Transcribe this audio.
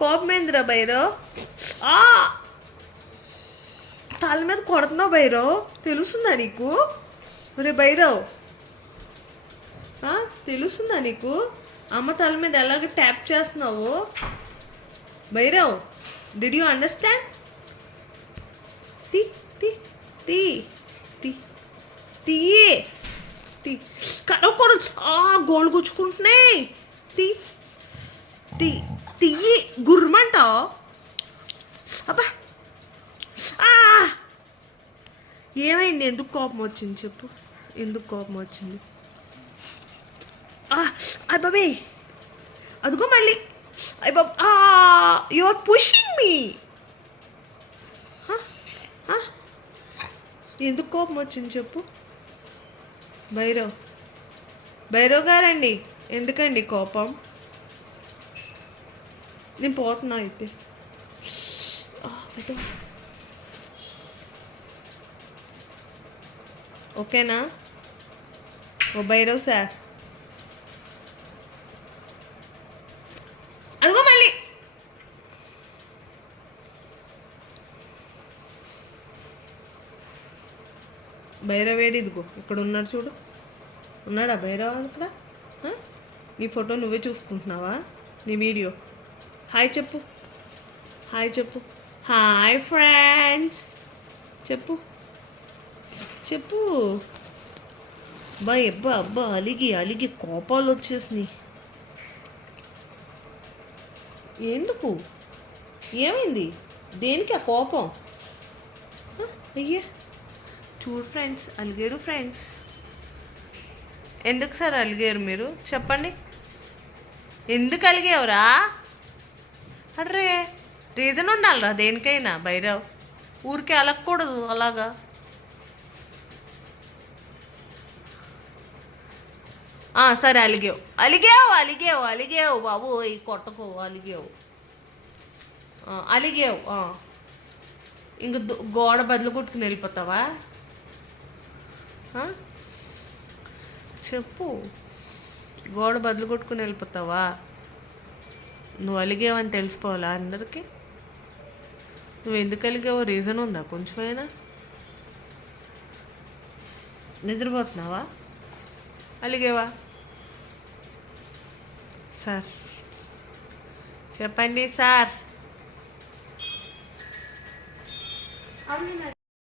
కోపమేంద్రా భైరవ్? తల మీద కొడుతున్నావు భైరవ్, తెలుస్తుందా నీకు? రే భైరవ్, తెలుస్తుందా నీకు? అమ్మ తల మీద ఎలాగ ట్యాప్ చేస్తున్నావు భైరవ్? Did you understand? తీ తీ తీ తీ తీయే తీ కడవకూర గోళ్ళు గుచ్చుకుంటున్నాయి. తీ తీ తీయి గుర్రమంటావు. అబ్బా ఏమైంది? ఎందుకు కోపం వచ్చింది చెప్పు? ఎందుకు కోపం వచ్చింది? బాబే అదిగో మళ్ళీ. అయ్య బాబా, యు ఆర్ పుషింగ్ మీ. ఎందుకు కోపం వచ్చింది చెప్పు భైరవ్? భైరవ్ గారండి, ఎందుకండి కోపం? నేను పోతున్నా అయితే. ఓకేనా? ఓ భైరవ్ సార్, అదిగో మళ్ళీ. భైరవ్ ఏడి? ఇదిగో ఇక్కడ ఉన్నాడు చూడు. ఉన్నాడా భైరవ్ అక్కడ? నీ ఫోటో నువ్వే చూసుకుంటున్నావా? నీ వీడియో. హాయ్ చెప్పు, హాయ్ చెప్పు. హాయ్ ఫ్రెండ్స్ చెప్పు, చెప్పు. అబ్బా అబ్బా, అలిగి అలిగి కోపాలు వచ్చేసినాయి. ఎందుకు? ఏమైంది? దేనికి ఆ కోపం? అయ్యా చూడు ఫ్రెండ్స్, అలిగారు ఫ్రెండ్స్. ఎందుకు సార్ అలిగారు మీరు? చెప్పండి, ఎందుకు అలిగేవరా? అర్రే, రీజన్ ఉండాలిరా దేనికైనా భైరవ్. ఊరికే అలగకూడదు అలాగా. సరే అలిగేవు అలిగేవు అలిగేవు అలిగేవు బాబు, ఈ కొట్టకు. అలిగేవు అలిగేవు. ఇంక గోడ బదులు కొట్టుకుని వెళ్ళిపోతావా? చెప్పు, గోడ బదులు కొట్టుకుని వెళ్ళిపోతావా? నువ్వు అలిగేవని తెలిసిపోవాలా అందరికీ? నువ్వు ఎందుకు అలిగావో రీజన్ ఉందా కొంచెమైనా? నిద్రపోతున్నావా? అలిగేవా? సార్ చెప్పండి సార్.